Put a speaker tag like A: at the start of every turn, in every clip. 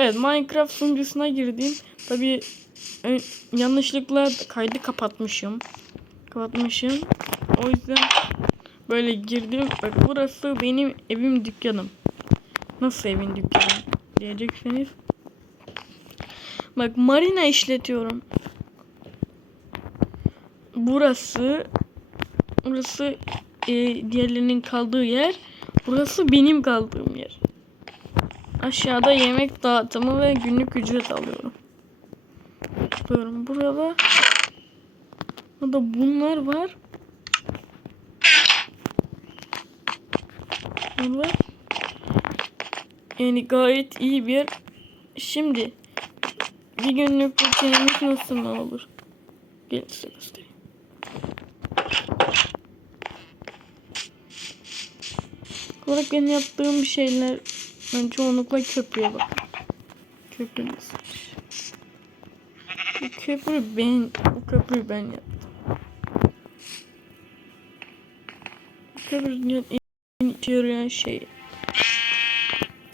A: Evet Minecraft sunucusuna girdim. Tabi yanlışlıkla kaydı kapatmışım. Kapatmışım. O yüzden böyle girdim. Bak burası benim evim dükkanım. Nasıl evin dükkanı diyeceksiniz. Bak marina işletiyorum. Burası burası e, diğerlerinin kaldığı yer. Burası benim kaldığım yer. Aşağıda yemek dağıtımı ve günlük ücret alıyorum. Yapıyorum. Burada burada bunlar var. Bunlar yani gayet iyi bir. Şimdi bir günlük rutinimiz nasıl ne olur? Gelin size göstereyim. Olarak benim yaptığım şeyler ben çoğunlukla köprüye bak. Köprü nasılmış? Bu köprü ben, bu köprüyü ben yaptım. Bu köprünün en işe yarayan şey.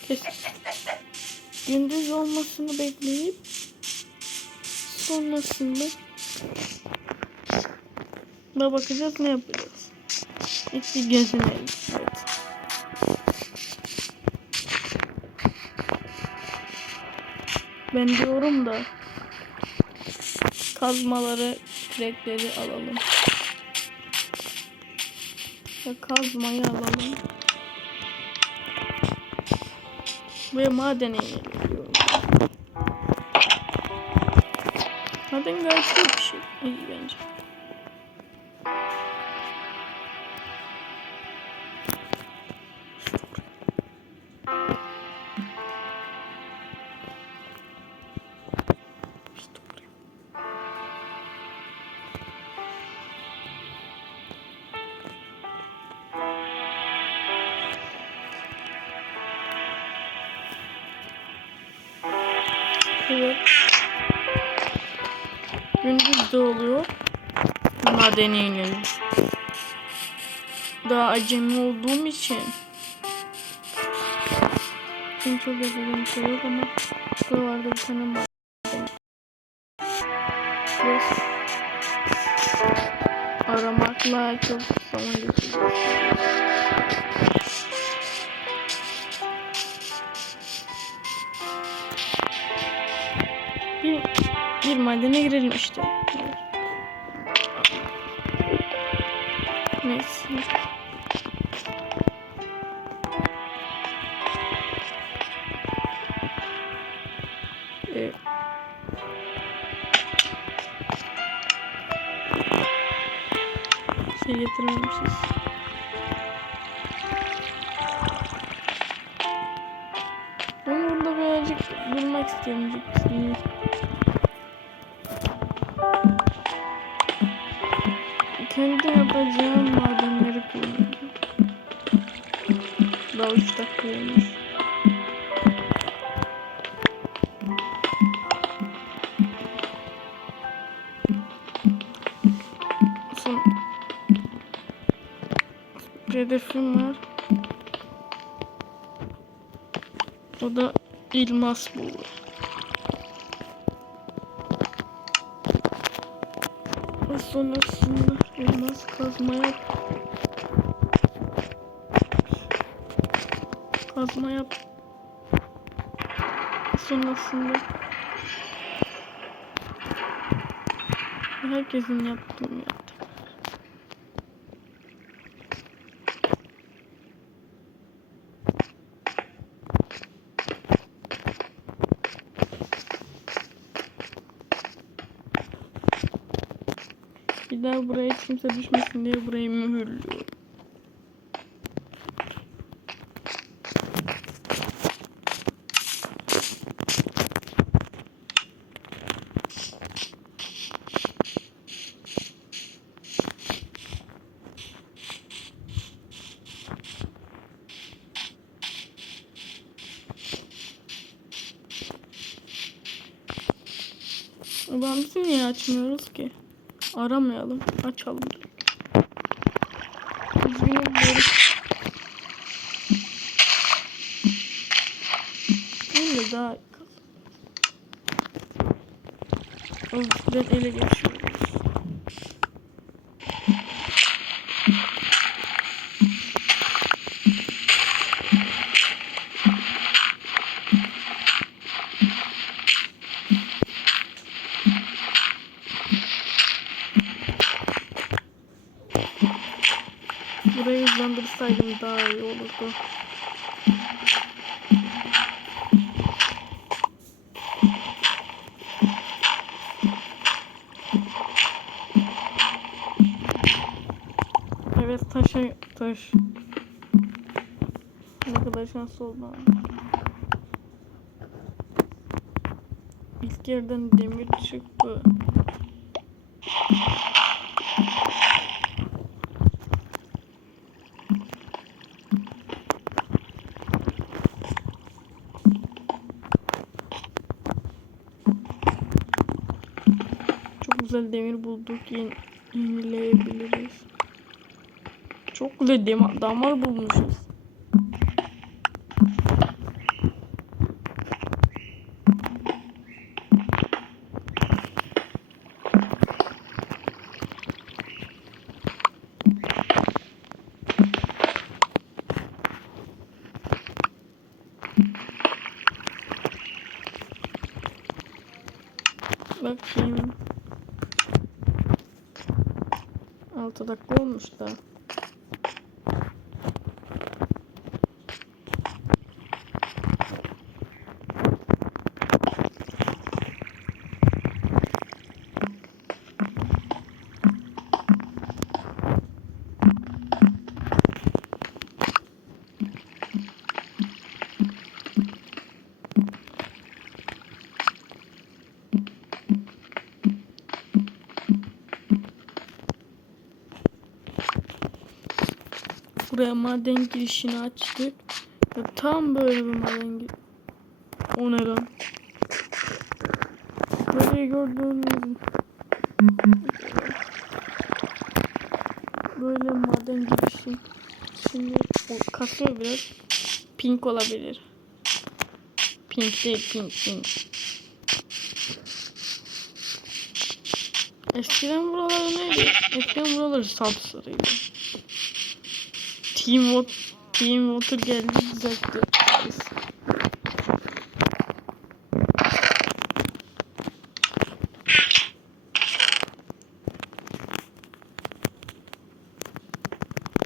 A: Kes. Gündüz olmasını bekleyip sonrasında da bakacağız ne yapacağız. İlk bir Ben diyorum da kazmaları, kürekleri alalım. Ve kazmayı alalım. Ve madene inelim diyorum. Maden gayet iyi bir şey. İyi bence. Gündüz de oluyor. Madene inelim. Daha acemi olduğum için. En çok yapacağım şey yok ama bir tane maden. Burası. Aramakla çok zaman geçiriyor. Madene girelim işte. Neyse. Ee, şey getirmemişiz. Ben burada birazcık durmak istiyorum. Şimdi. Yapacağım madenleri kullanıyorum. Daha 3 dakika olmuş. Son bir hedefim var. O da ilmas bulur. Sonrasında kazma yap. Kazma yap. Sonrasında herkesin yaptığını yaptık. Bir daha kimse düşmesin diye burayı mühürlüyorum. Biz niye açmıyoruz ki? Aramayalım. Açalım. Üzgünüm. Şimdi daha Of, ben ele geçiyorum. Olurdu. Evet taşa taş. Ne kadar şanslı oldu. ama. İlk yerden demir çıktı. Güzel demir bulduk. Yeni, yenileyebiliriz. Çok güzel damar bulmuşuz. 6 dakika olmuş da. Buraya maden girişini açtık. Ve tam böyle bir maden gir. O ne lan? Böyle gördüğünüz böyle maden girişi. Şimdi o kasıyor biraz. Pink olabilir. Pink değil pink pink. Eskiden buralar neydi? Eskiden buralar sapsarıydı. Team Water, Team Water geldi düzeltti.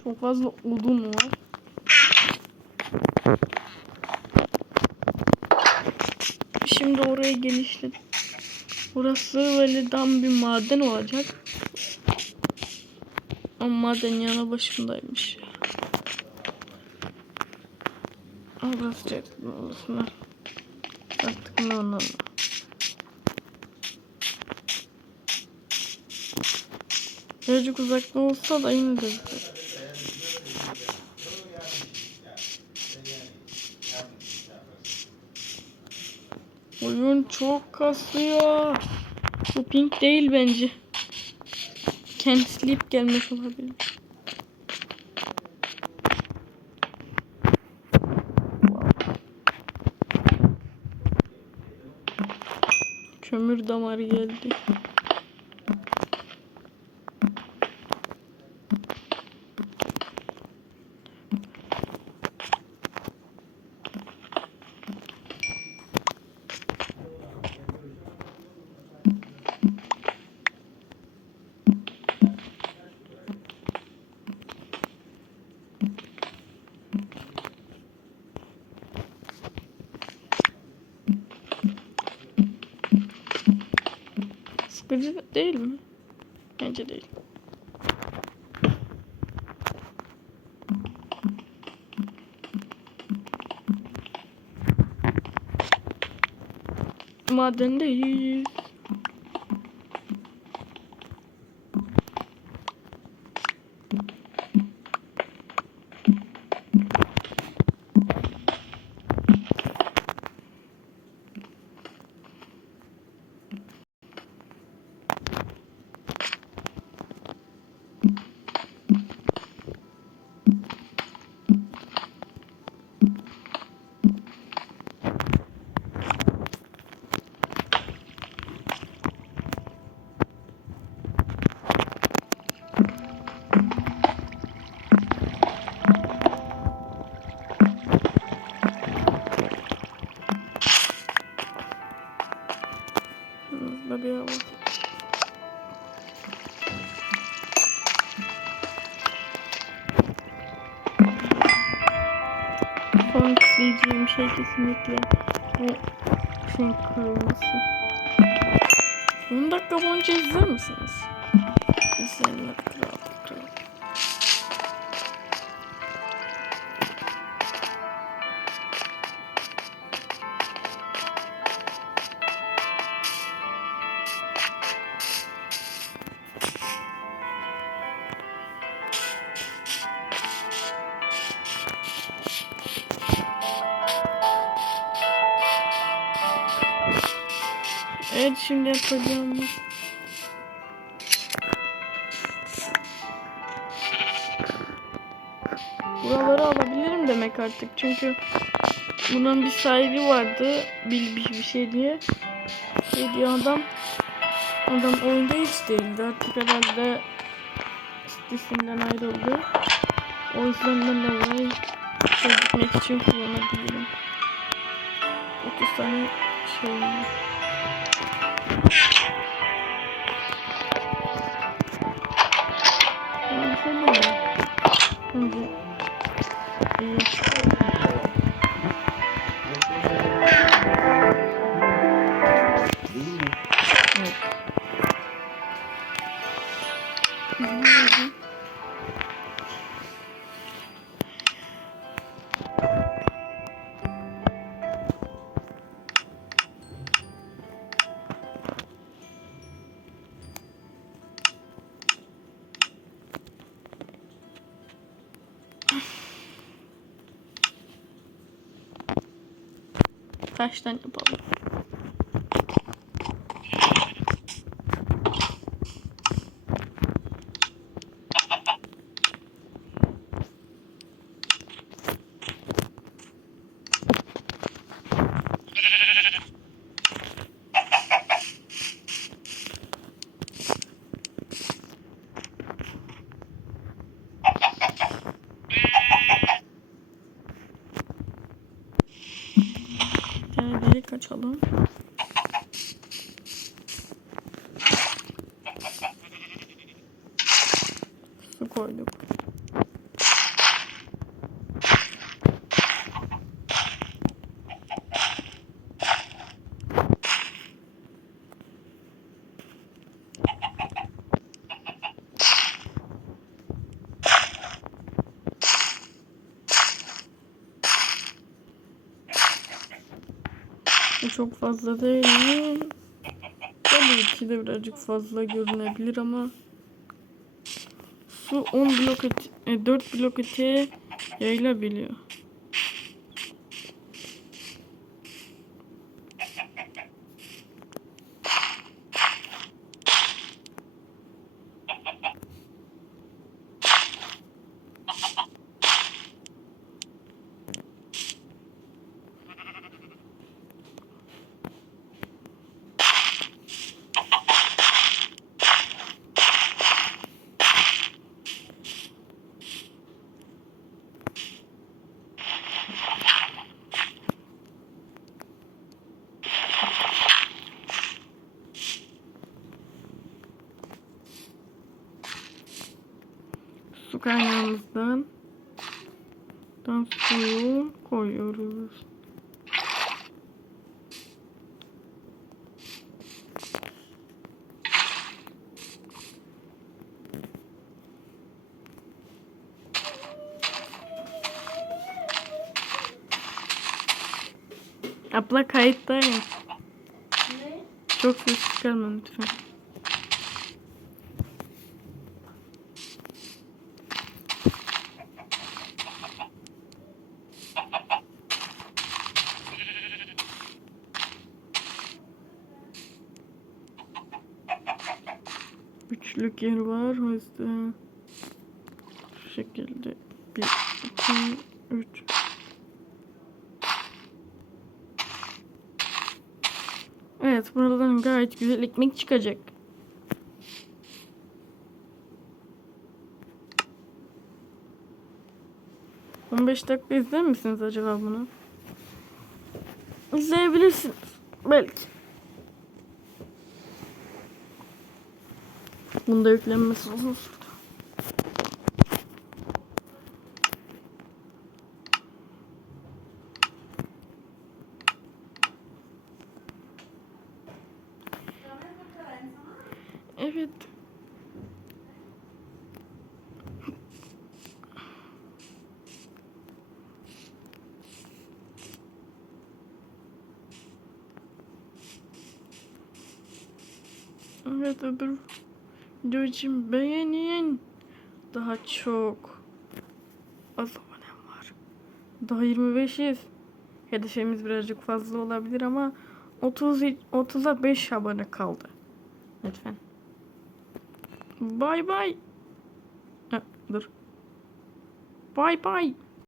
A: Çok fazla odun var. Şimdi oraya genişlet. Burası böyle tam bir maden olacak. Ama maden yanı başındaymış. Burası çektim olsun. Artık ne onunla. Birazcık uzakta olsa da yine de güzel. Oyun çok kasıyor. Bu pink değil bence. Kendi sleep gelmiş olabilir. Kömür damarı geldi. Bibi değil mi? Bence değil. Madendeyiz. Şey kesinlikle bu şeyin kırılması. 10 dakika boyunca izler misiniz? Şimdi yapacağım. Buraları alabilirim demek artık çünkü bunun bir sahibi vardı bil bir, şey diye. Şey diyor adam adam oyunda hiç değildi artık herhalde sitesinden ayrıldı. O yüzden ben de orayı şey gitmek için kullanabilirim. 30 tane şey var. Tamam, sen de gel. Taştan yapalım. Bir tane delik açalım. Su koyduk. Bu çok fazla değil mi? Tabii ki de birazcık fazla görünebilir ama su 10 blok öte, e, 4 blok öteye yayılabiliyor. Kaynağımızdan dan suyu koyuyoruz. Abla kayıttayım.
B: Ne?
A: Çok ses çıkarma lütfen. Üçlük yer var. O yüzden şu şekilde bir, iki, üç. Evet buradan gayet güzel ekmek çıkacak. On beş dakika izler misiniz acaba bunu? İzleyebilirsiniz. Belki. Bunda yüklenmesi uzun sürdü. Evet. Evet öbür video beğenin. Daha çok az abonem var. Daha 25'iz. Hedefimiz birazcık fazla olabilir ama 30 30'a 5 abone kaldı. Lütfen. Bay bay. Dur. Bay bay.